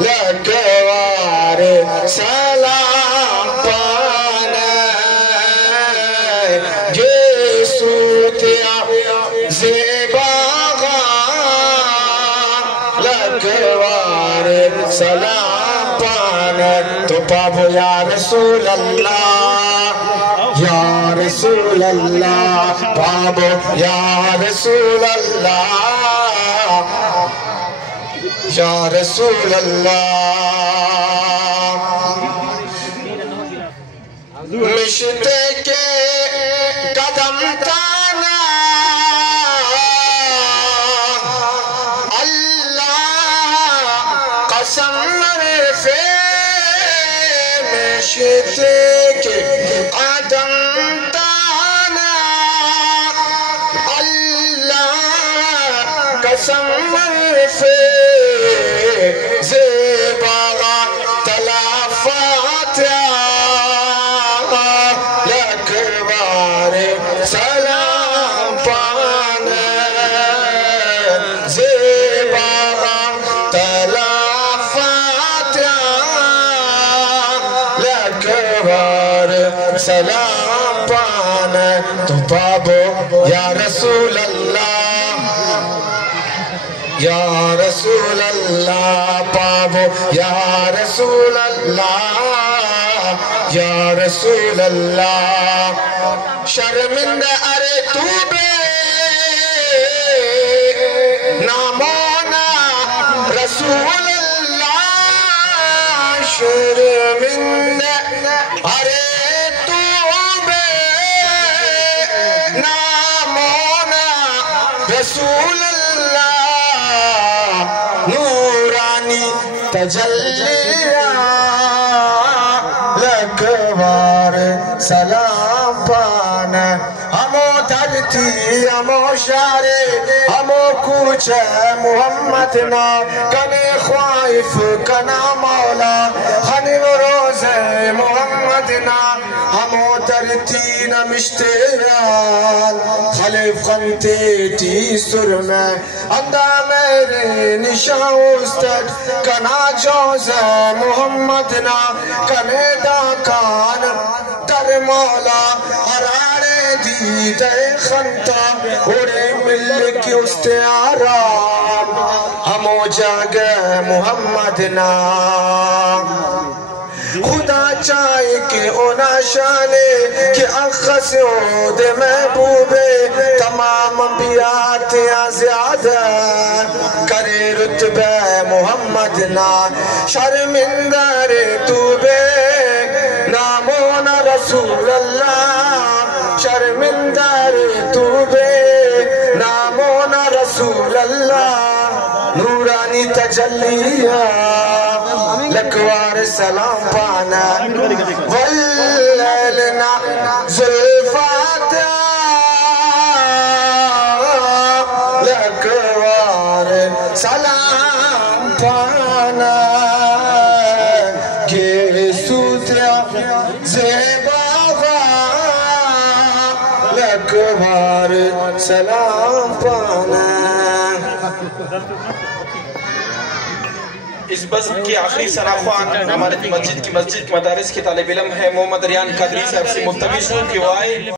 لکوار سلام پانے جیسو تیا زیباغا لکوار سلام پانے تو پابو یا رسول اللہ یا رسول اللہ پابو یا رسول اللہ یا رسول اللہ مشتے کے قدم تانا اللہ قسم مرفے مشتے کے قدم تانا اللہ قسم مرفے زیباغا تلافات لکوار سلام پانے زیباغا تلافات لکوار سلام پانے تو بابو یا رسول اللہ یا رسول اللہ پابو یا رسول اللہ یا رسول اللہ شرمندہ ارے تو بے نامونا رسول اللہ شرمندہ ارے تو بے نامونا رسول اللہ نورانی تجلیہ لکوار سلام پانے ہمو دھرتی ہمو شارے ہمو کوچے محمد نا کنے خوائف کنا مولا خنی و روزے محمد نا ہمو دھرتی نمشتیران خلیف خنتے تی سر میں اندہ میرے نشاؤستر کنا جوزے محمد نا کنے داکان در مولا حرارے دی دے خنتا اڑے مل کی استعارام ہمو جاگے محمد نا خدا چاہے کہ اونا شانے کہ اخص عود محبوبے تمام انبیاء یا زیادہ کرے رتبہ محمد نا شرمندہ رے تو بے نامونا رسول اللہ شرمندہ رے تو بے نامونا رسول اللہ نورانی تجلیہ لکوار سلام پانا واللیلنا زلفات لکوار سلام پانا کہ سوتیا زیباغا لکوار سلام پانا اس بزم کی آخری سراخوان ہمارے مسجد کی مدارس کے طالب علم ہے محمد ریان قادری صاحب سے ملتمس ہوں کہ وہ آئے